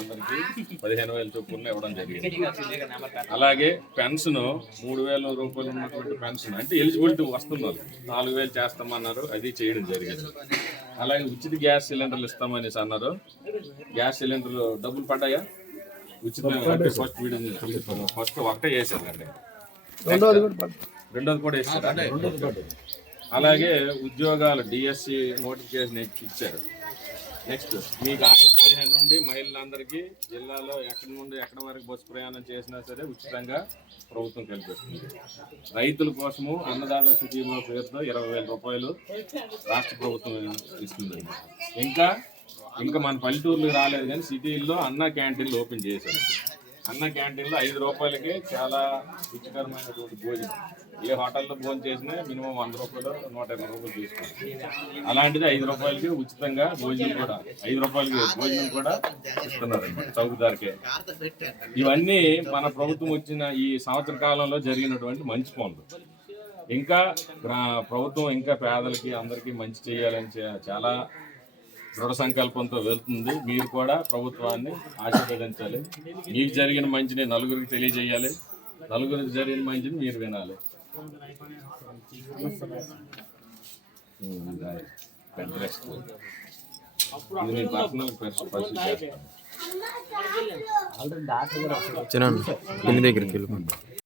అందరికి 15,000 చొప్పున ఇవ్వడం జరిగింది. అలాగే పెన్షన్ 3,000 రూపాయలు ఉన్నటువంటి పెన్షన్ అంటే ఎలిజిబిలిటీ వస్తున్నారు 4,000 చేస్తామన్నారు, అది చేయడం జరిగింది. అలాగే ఉచిత గ్యాస్ సిలిండర్లు ఇస్తామని అన్నారు. గ్యాస్ సిలిండర్లు డబ్బులు పడ్డాయా? ఉచిత ఫస్ట్ ఒకటే చేశారండి, రెండోది కూడా వేస్తారు. అలాగే ఉద్యోగాలు డిఎస్సి నోటిఫికేషన్ ఇచ్చారు. నెక్స్ట్ మీకు ఆగస్టు 15 నుండి మహిళలందరికీ జిల్లాలో ఎక్కడి నుండి ఎక్కడి వరకు బస్సు ప్రయాణం చేసినా సరే ఉచితంగా ప్రభుత్వం కల్పిస్తుంది. రైతుల కోసము అన్నదాత సుఖీభావ పేరుతో 20,000 రూపాయలు రాష్ట్ర ప్రభుత్వం ఇస్తుంది. ఇంకా మన పల్లెటూర్లకు రాలేదు కానీ సిటీల్లో అన్న క్యాంటీన్లు ఓపెన్ చేశారు. అన్న క్యాంటీన్లో 5 రూపాయలకే చాలా రుచికరమైనటువంటి భోజనం. ఏ హోటల్లో భోజనం చేసినా మినిమం 100 రూపాయలు 120 రూపాయలు తీసుకోండి. అలాంటిది 5 రూపాయలకి ఉచితంగా భోజనం కూడా 5 రూపాయలకి భోజనం కూడా ఇస్తున్నారండి చౌకదారికే. ఇవన్నీ మన ప్రభుత్వం వచ్చిన ఈ సంవత్సర కాలంలో జరిగినటువంటి మంచి పనులు. ఇంకా ప్రభుత్వం ఇంకా పేదలకి అందరికీ మంచి చేయాలని చాలా దృఢ సంకల్పంతో వెళ్తుంది. మీరు కూడా ప్రభుత్వాన్ని ఆశీర్వదించాలి. మీకు జరిగిన మంచిని నలుగురికి తెలియజేయాలి, నలుగురికి జరిగిన మంచిని మీరు వినాలి. ఇది మీ పర్సనల్ పరిస్థితి.